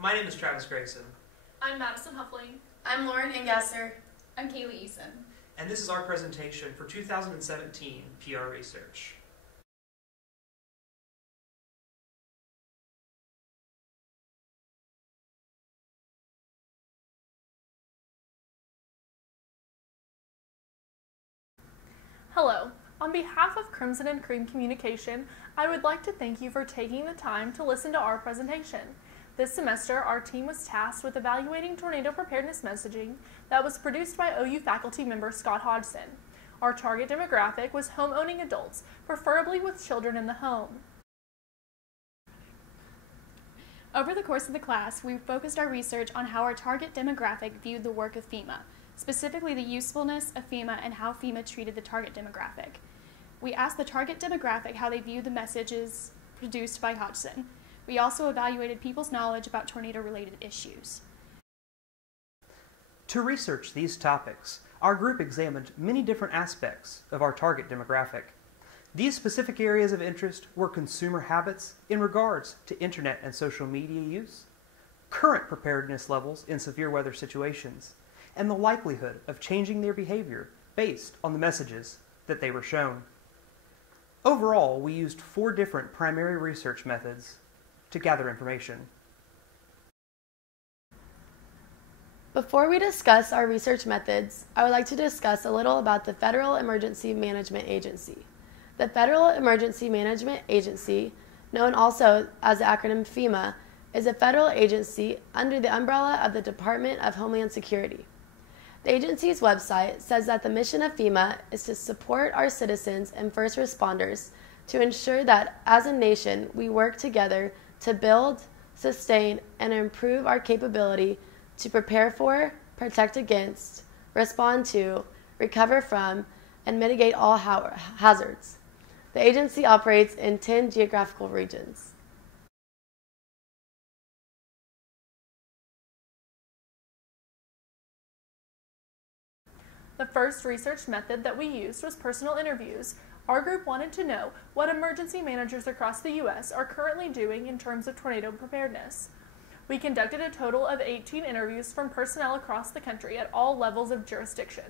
My name is Travis Grayson. I'm Madison Huffling. I'm Lauren Ingasser. I'm Kaylee Eason. And this is our presentation for 2017 PR Research. Hello. On behalf of Crimson and Cream Communication, I would like to thank you for taking the time to listen to our presentation. This semester, our team was tasked with evaluating tornado preparedness messaging that was produced by OU faculty member Scott Hodgson. Our target demographic was home-owning adults, preferably with children in the home. Over the course of the class, we focused our research on how our target demographic viewed the work of FEMA, specifically the usefulness of FEMA and how FEMA treated the target demographic. We asked the target demographic how they viewed the messages produced by Hodgson. We also evaluated people's knowledge about tornado-related issues. To research these topics, our group examined many different aspects of our target demographic. These specific areas of interest were consumer habits in regards to internet and social media use, current preparedness levels in severe weather situations, and the likelihood of changing their behavior based on the messages that they were shown. Overall, we used 4 different primary research methods to gather information. Before we discuss our research methods, I would like to discuss a little about the Federal Emergency Management Agency. The Federal Emergency Management Agency, known also as the acronym FEMA, is a federal agency under the umbrella of the Department of Homeland Security. The agency's website says that the mission of FEMA is to support our citizens and first responders to ensure that as a nation we work together to build, sustain, and improve our capability to prepare for, protect against, respond to, recover from, and mitigate all hazards. The agency operates in 10 geographical regions. The first research method that we used was personal interviews. Our group wanted to know what emergency managers across the U.S. are currently doing in terms of tornado preparedness. We conducted a total of 18 interviews from personnel across the country at all levels of jurisdiction.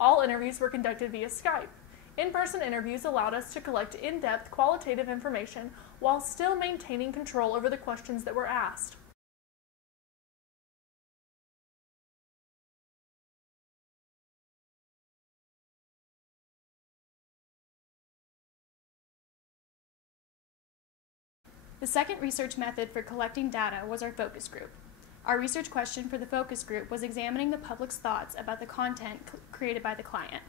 All interviews were conducted via Skype. In-person interviews allowed us to collect in-depth qualitative information while still maintaining control over the questions that were asked. The second research method for collecting data was our focus group. Our research question for the focus group was examining the public's thoughts about the content created by the client.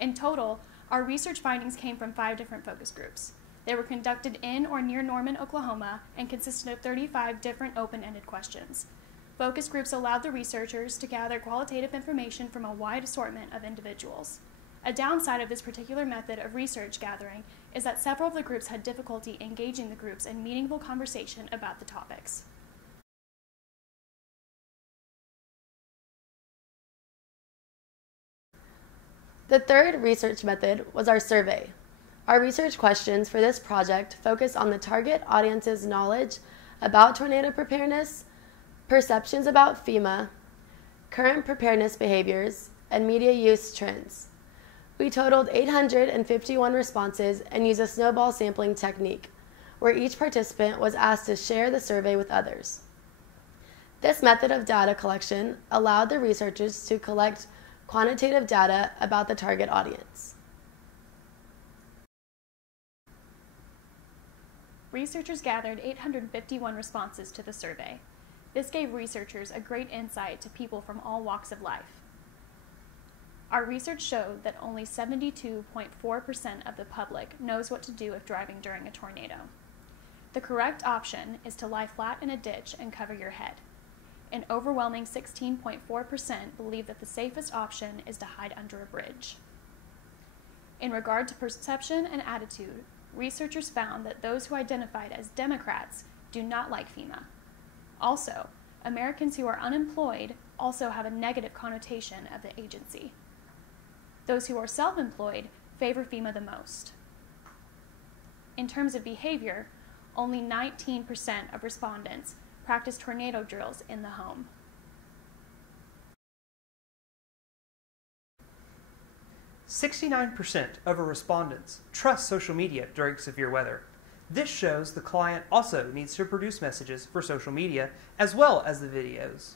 In total, our research findings came from 5 different focus groups. They were conducted in or near Norman, Oklahoma, and consisted of 35 different open-ended questions. Focus groups allowed the researchers to gather qualitative information from a wide assortment of individuals. A downside of this particular method of research gathering is that several of the groups had difficulty engaging the groups in meaningful conversation about the topics. The third research method was our survey. Our research questions for this project focused on the target audience's knowledge about tornado preparedness, perceptions about FEMA, current preparedness behaviors, and media use trends. We totaled 851 responses and used a snowball sampling technique, where each participant was asked to share the survey with others. This method of data collection allowed the researchers to collect quantitative data about the target audience. Researchers gathered 851 responses to the survey. This gave researchers a great insight to people from all walks of life. Our research showed that only 72.4% of the public knows what to do if driving during a tornado. The correct option is to lie flat in a ditch and cover your head. An overwhelming 16.4% believe that the safest option is to hide under a bridge. In regard to perception and attitude, researchers found that those who identified as Democrats do not like FEMA. Also, Americans who are unemployed also have a negative connotation of the agency. Those who are self-employed favor FEMA the most. In terms of behavior, only 19% of respondents practice tornado drills in the home. "69% of our respondents trust social media during severe weather. This shows the client also needs to produce messages for social media as well as the videos.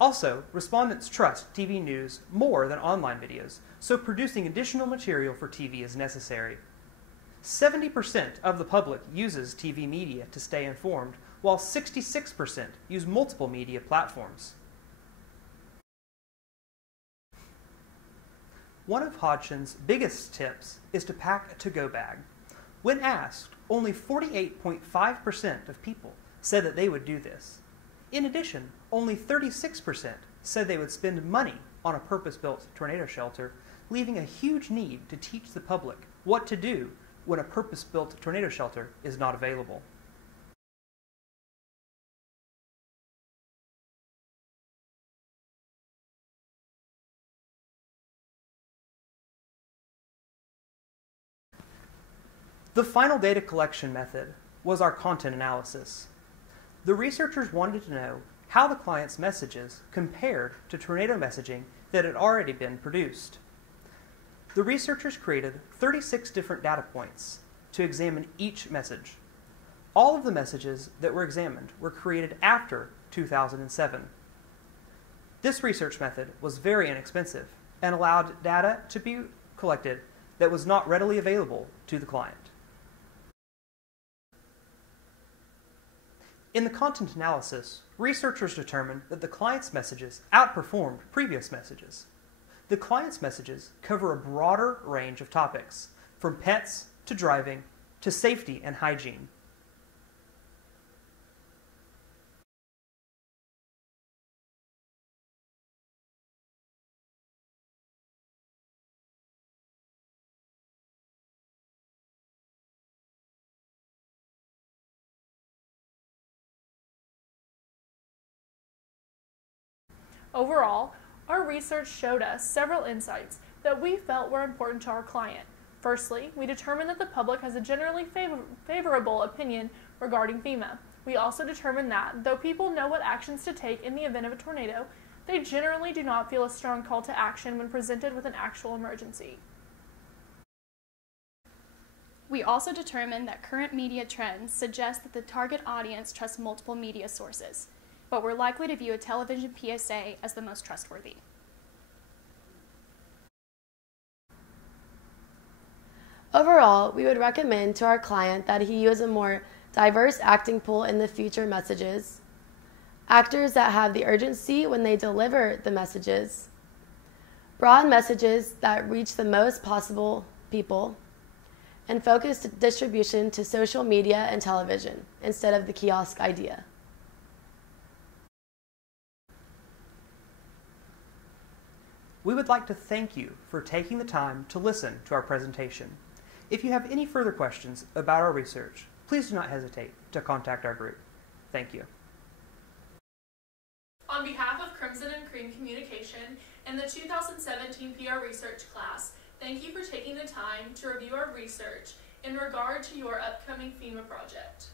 Also, respondents trust TV news more than online videos, so producing additional material for TV is necessary. 70% of the public uses TV media to stay informed, while 66% use multiple media platforms." One of Hodgson's biggest tips is to pack a to-go bag. When asked, only 48.5% of people said that they would do this. In addition, only 36% said they would spend money on a purpose-built tornado shelter, leaving a huge need to teach the public what to do when a purpose-built tornado shelter is not available. The final data collection method was our content analysis. The researchers wanted to know how the client's messages compared to tornado messaging that had already been produced. The researchers created 36 different data points to examine each message. All of the messages that were examined were created after 2007. This research method was very inexpensive and allowed data to be collected that was not readily available to the client. In the content analysis, researchers determined that the client's messages outperformed previous messages. The client's messages cover a broader range of topics, from pets to driving to safety and hygiene. Overall, our research showed us several insights that we felt were important to our client. Firstly, we determined that the public has a generally favorable opinion regarding FEMA. We also determined that, though people know what actions to take in the event of a tornado, they generally do not feel a strong call to action when presented with an actual emergency. We also determined that current media trends suggest that the target audience trusts multiple media sources, but we're likely to view a television PSA as the most trustworthy. Overall, we would recommend to our client that he use a more diverse acting pool in the future messages, actors that have the urgency when they deliver the messages, broad messages that reach the most possible people, and focused distribution to social media and television instead of the kiosk idea. We would like to thank you for taking the time to listen to our presentation. If you have any further questions about our research, please do not hesitate to contact our group. Thank you. On behalf of Crimson and Cream Communication and the 2017 PR Research class, thank you for taking the time to review our research in regard to your upcoming FEMA project.